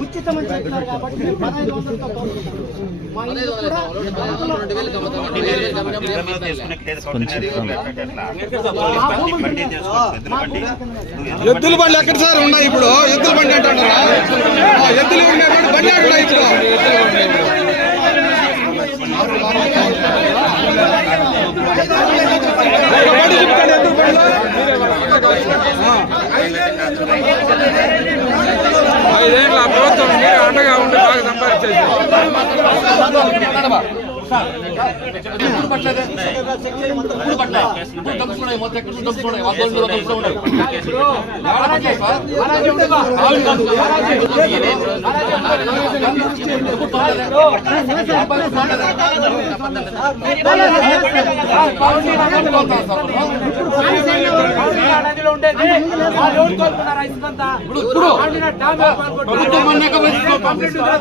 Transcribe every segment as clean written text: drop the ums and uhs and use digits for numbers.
ఉచితమని చెప్తున్నారు కాబట్టి 1500తో మా ఇంట్లో కూడా ఎద్దుల బండి ఎక్కడ సార్ ఉన్నాయి ఇప్పుడు? ఎద్దుల బండి అంటారా? ఎద్దులు ఉండే బండి అంటున్నా ఇప్పుడు. ఐదేళ్ళ ప్రభుత్వం అండగా ఉండి బాగా సంపాదించేది.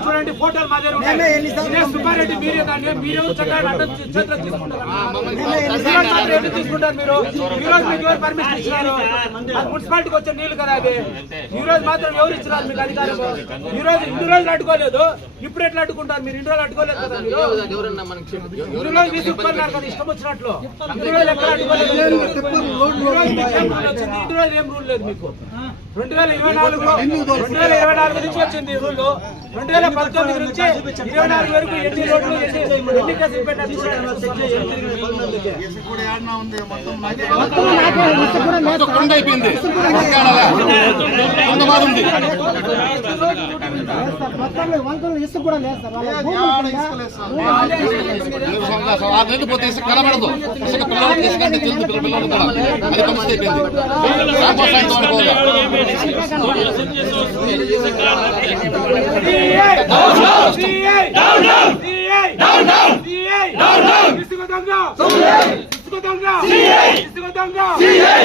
చూడండి ఫోటోలు మా దగ్గర సుబ్బారెడ్డి మీరే దాన్ని మీరే తీసుకుంటారు. మీరు ఈ రోజు మీకు ఎవరు పర్మిషన్ ఇచ్చినారు? మున్సిపాలిటీకి వచ్చే నీళ్లు కదా అవి. ఈ రోజు మాత్రం ఎవరు ఇచ్చినారు మీకు అధికారం? ఈ రోజు ఇన్ని రోజులు అడ్డుకోలేదు, ఇప్పుడు ఎట్లా అడ్డుకుంటారు? మీరు ఇన్ని రోజులు అడ్డుకోలేదు కదా. మీరు ఇన్ని రోజులు తీసుకున్నారు కదా ఇష్టం వచ్చినట్లు. ఇన్ని రోజులు ఎక్కడ అడ్డుకోలేదు. ఇన్ని రోజులు ఏం రూల్ లేదు మీకు. 2024 నుంచి వచ్చింది రూల్. 2019 నుంచి 24 వరకు ఎన్ని రోడ్లు ఎన్ని కేసులు పెట్టారు? అయిపోయింది. పోతే ఇసుక కనబడదు. ఇసుక పిల్లలు తీసుకంటే తెలుసు పిల్లలు కూడా అది పరిస్థితి అయిపోయింది.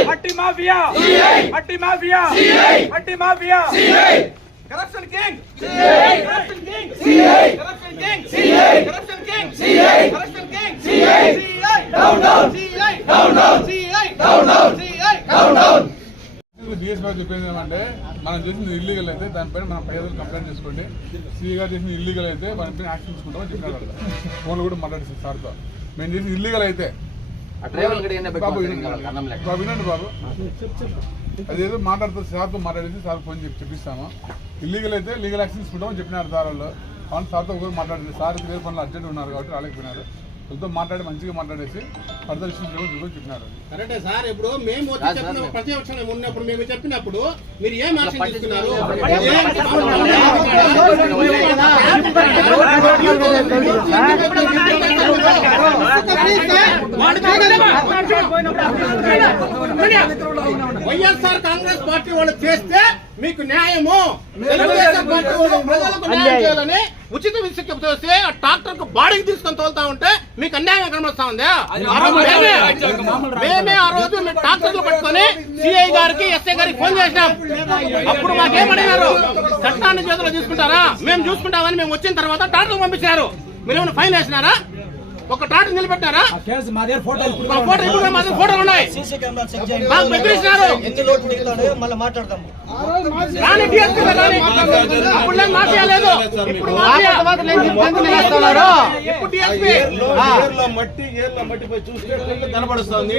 మట్టి మాఫియా, మట్టి మాఫియా, మట్టి mafia. Corruption king, corruption king, corruption king, corruption king, corruption king. Down down, down down, down down, down down. DSP చెప్పింది ఏమంటే, మనం చేసింది ఇల్లీగల్ అయితే దానిపైన మనం ప్రజలు కంప్లైంట్ చేసుకోండి. సిఈ గారు చేసింది ఇల్లీగల్ అయితే దానిపైన యాక్షన్ తీసుకుంటామని చెప్పినారు. ఫోన్లు కూడా మాట్లాడేసి సార్తో మేము చేసింది ఇల్లీగల్ అయితే వినండి బాబు, అదేదో మాట్లాడుతూ సార్తో మాట్లాడేసి సార్ ఫోన్ చెప్పిస్తాము. ఇల్లీగల్ అయితే లీగల్ యాక్షన్ తీసుకుంటామని చెప్పినారు సార్ వాళ్ళు. అవును సార్తో ఒకరు మాట్లాడేది. సార్ వేరే పనులు అర్జెంట్ ఉన్నారు కాబట్టి రాలేకపోయినారు. వాళ్ళతో మాట్లాడి మంచిగా మాట్లాడేసి ఫర్దర్ ఇష్యూస్ చెప్పినారు. కరెక్టే సార్. ఇప్పుడు మేము వచ్చి చెప్పిన ప్రతిపక్షంలో ఉన్నప్పుడు మేము చెప్పినప్పుడు మీరు ఏం యాక్షన్ తీసుకున్నారు? వైఎస్ఆర్ కాంగ్రెస్ పార్టీ వాళ్ళు చేస్తే మీకు న్యాయము, తెలుగుదేశం పార్టీ వాళ్ళు ప్రజలకు న్యాయం చేయాలని ఉచిత ఇసుక తోసి ట్రాక్టర్ కు బాడీకి తీసుకొని తోలుతా ఉంటే మీకు అన్యాయంగా కనబడతా ఉందా? మేమే ఆ రోజు మేము ట్రాక్టర్లు పట్టుకొని సిఐ గారికి ఎస్ఐ గారికి ఫోన్ చేసినాం. అప్పుడు మాకేమడిగారు? చట్టాన్ని చేతిలో తీసుకుంటారా? మేము చూసుకుంటామని మేము వచ్చిన తర్వాత ట్రాక్టర్ పంపించారు. మీరేమైనా ఫైన్ వేసినారా? ఒక ట్రాక్టర్ నిలబెట్టారా? ఫోటోలు ఉన్నాయి. మాఫియా లేదు. ఇప్పుడు మట్టి మట్టిపై చూస్తే కనబడుతుంది.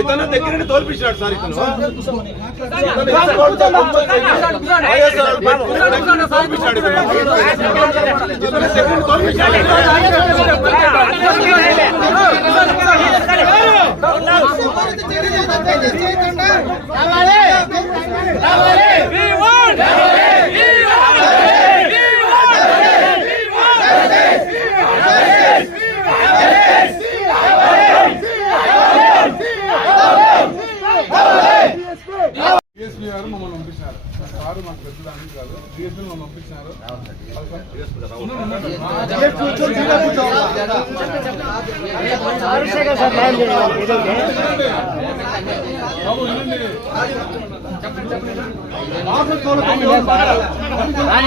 ఇతను దగ్గర తోల్పించాడు సార్. ఇతను డిఎస్పీ గారు మమ్మల్ని పంపించినారు. సార్ మాకు పెద్దదానికి కాదు, డిఎస్పీ మమ్మల్ని పంపించినారు. బాబు వినండి.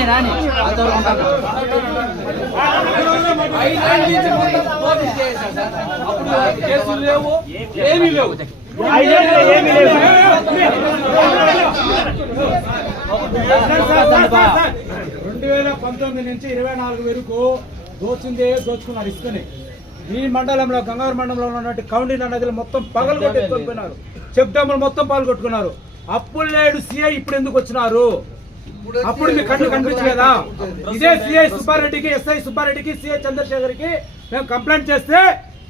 రాని 5 ఏళ్ళ నుంచి మొత్తం పోటీ చేశారు సార్. అప్పుడు కేసులు లేవు, ఏమీ లేవు. 5 ఏళ్ళు ఏమీ లేవు. 2019 నుంచి 24 వరకు దోచుకున్నారు ఇసుకని. ఈ మండలంలో గంగావరం మండలంలో ఉన్నట్టు కౌండిన నదులు మొత్తం పగలగొట్టేసుకొని చెక్ డ్యాములు మొత్తం పగలగొట్టుకున్నారు. అప్పులు లేడు సిఐ ఇప్పుడు ఎందుకు వచ్చినారు? అప్పుడు మీ కళ్ళు కనిపించలేదా? ఇదే సిఐ సుబ్బారెడ్డికి, ఎస్ఐ సుబ్బారెడ్డికి, సిఐ చంద్రశేఖర్కి మేము కంప్లైంట్ చేస్తే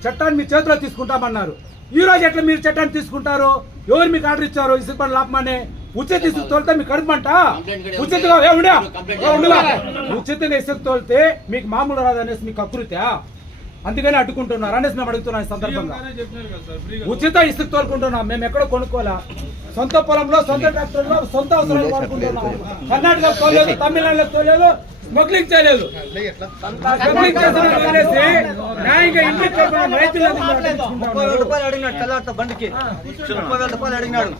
చట్టాన్ని మీ చేతిలో తీసుకుంటామన్నారు. ఈ రోజు ఎట్లా మీరు చట్టాన్ని తీసుకుంటారు? ఎవరు మీకు ఆర్డర్ ఇచ్చారు ఇసుక పని లాపమని? ఉచిత ఇసుక తోలితే మీకు కడుపుమంట? ఉచితంగా ఉచితంగా ఇసుక తోలితే మీకు మామూలు రాదనేసి మీకు అకృత్యా? అందుకని అడ్డుకుంటున్నారు అనేసి మేము అడుగుతున్నాం. ఈ సందర్భంగా ఉచిత ఇసుక తోలుకుంటున్నాం. మేము ఎక్కడో కొనుక్కోవాలా? సొంత పొలంలో, సొంత ట్రాక్టర్లో, సొంత అవసరాలు వాడుకుంటున్నాం. కర్ణాటక తోలేదు, తమిళనాడులో తోలేదు, స్మగ్లింగ్ చేయలేదు. స్మగ్లింగ్ చేస్తున్నారు అనేసి న్యాయంగా ఇంటికి రైతులు రూపాయలు అడిగినాడు తెల్లారితో బండికి 30,000 రూపాయలు అడిగినాడు.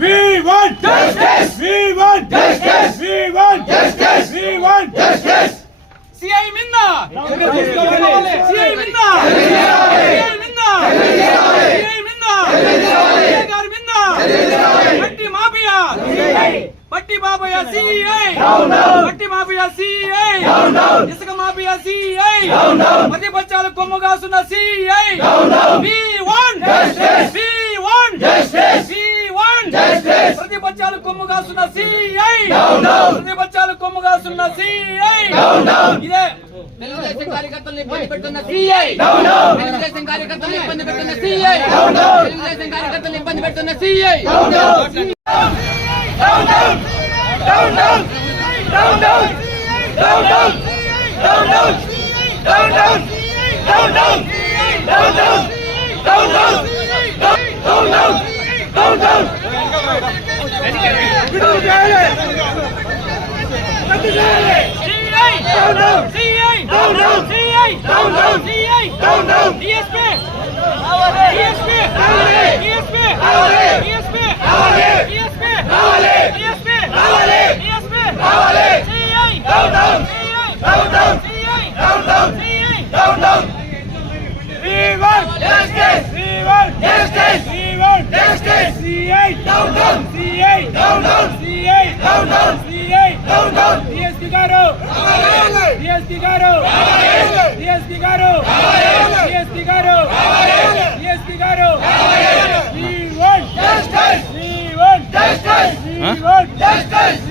We want justice! We want justice! We want justice! We want justice! CI మిందా, CI మిందా, CI మిందా, CI మిందా, CI గారి మిందా, పట్టి మాఫియా, పట్టి మాఫియా సిఐ, పట్టి మాఫియా సిఐ, ఇసుక మాఫియా సిఐ, ప్రతిపక్షాల కొమ్ము కాస్తున్న CI. We want justice! We want justice! We want justice! ప్రతిపక్షాలు కొమ్ము కాస్తున్న CI, ప్రతిపక్షాలు కొమ్ము కాస్తున్న CI. ఇదే తెలుగుదేశం కార్యకర్తలను ఇబ్బంది పెడుతున్న సిఐ, తెలుగుదేశం కార్యకర్తలను ఇబ్బంది పెడుతున్న సిఐ, తెలుగుదేశం కార్యకర్తలను ఇబ్బంది పెడుతున్న సిఐ.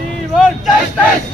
We want justice!